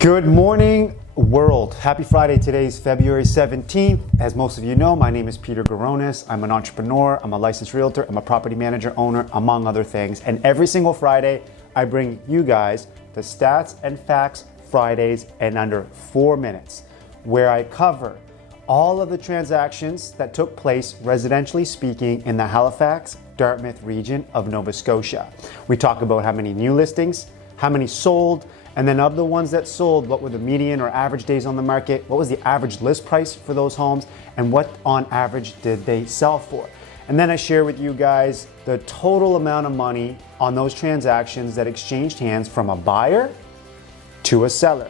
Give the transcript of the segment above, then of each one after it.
Good morning, world. Happy Friday. Today is February 17th. As most of you know, my name is Peter Garonis. I'm an entrepreneur. I'm a licensed realtor. I'm a property manager, owner, among other things. And every single Friday, I bring you guys the Stats and Facts Fridays in under 4 minutes, where I cover all of the transactions that took place, residentially speaking, in the Halifax-Dartmouth region of Nova Scotia. We talk about how many new listings, how many sold, and then of the ones that sold, what were the median or average days on the market, what was the average list price for those homes, and what on average did they sell for. And then I share with you guys the total amount of money on those transactions that exchanged hands from a buyer to a seller.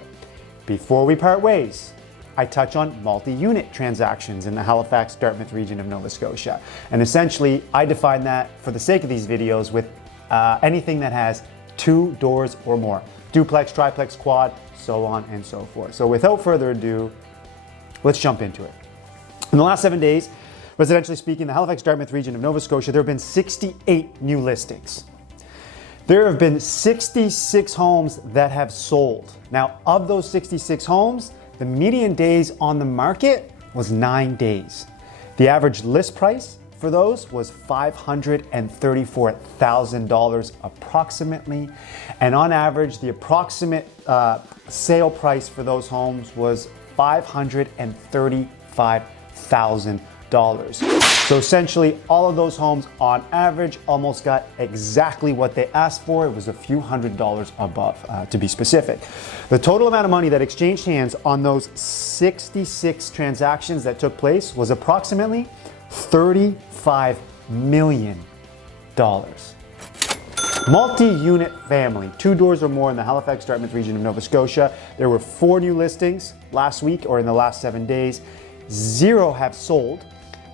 Before we part ways, I touch on multi-unit transactions in the Halifax-Dartmouth region of Nova Scotia. And essentially, I define that for the sake of these videos with anything that has 2 doors or more. Duplex, triplex, quad, so on and so forth. So without further ado, let's jump into it. In the last 7 days, residentially speaking, the Halifax-Dartmouth region of Nova Scotia, there have been 68 new listings. There have been 66 homes that have sold. Now, of those 66 homes, the median days on the market was 9 days. The average list price for those was $534,000 approximately. And on average, the approximate sale price for those homes was $535,000. So essentially, all of those homes on average almost got exactly what they asked for. It was a few $100s above, to be specific. The total amount of money that exchanged hands on those 66 transactions that took place was approximately $35 million. Multi-unit family, 2 doors or more in the Halifax-Dartmouth region of Nova Scotia. There were 4 new listings last week or in the last 7 days. 0 have sold,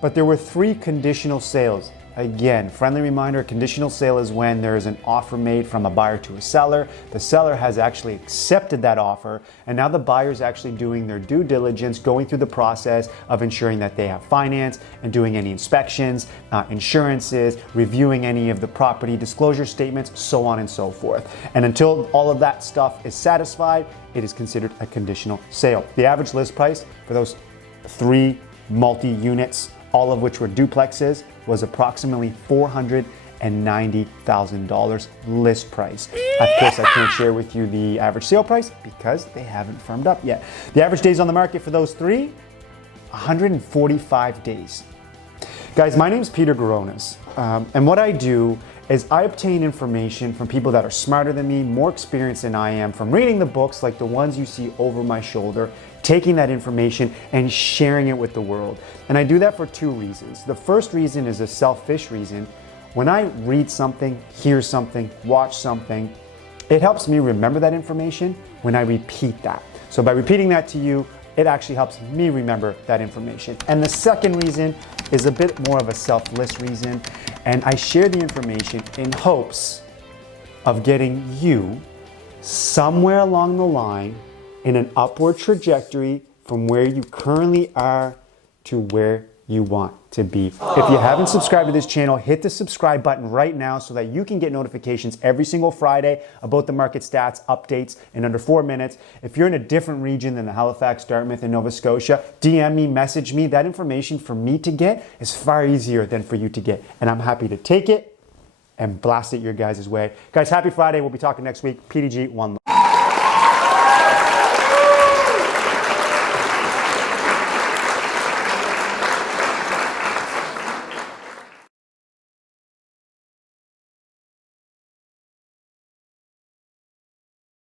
but there were 3 conditional sales. Again, friendly reminder, conditional sale is when there is an offer made from a buyer to a seller. The seller has actually accepted that offer, and now the buyer is actually doing their due diligence, going through the process of ensuring that they have finance and doing any inspections, insurances, reviewing any of the property disclosure statements, so on and so forth. And until all of that stuff is satisfied, it is considered a conditional sale. The average list price for those 3 multi-units, all of which were duplexes, was approximately $490,000 list price. Of course, I can't share with you the average sale price because they haven't firmed up yet. The average days on the market for those 3, 145 days. Guys, my name is Peter Garonis, and what I do is I obtain information from people that are smarter than me, more experienced than I am, from reading the books like the ones you see over my shoulder, taking that information and sharing it with the world. And I do that for 2 reasons. The first reason is a selfish reason. When I read something, hear something, watch something, it helps me remember that information when I repeat that. So by repeating that to you, it actually helps me remember that information. And the second reason is a bit more of a selfless reason. And I share the information in hopes of getting you somewhere along the line in an upward trajectory from where you currently are to where you want to be. If you haven't subscribed to this channel, hit the subscribe button right now so that you can get notifications every single Friday about the market stats, updates in under 4 minutes. If you're in a different region than the Halifax, Dartmouth, and Nova Scotia, DM me, message me. That information for me to get is far easier than for you to get. And I'm happy to take it and blast it your guys' way. Guys, happy Friday. We'll be talking next week. PDG, one love.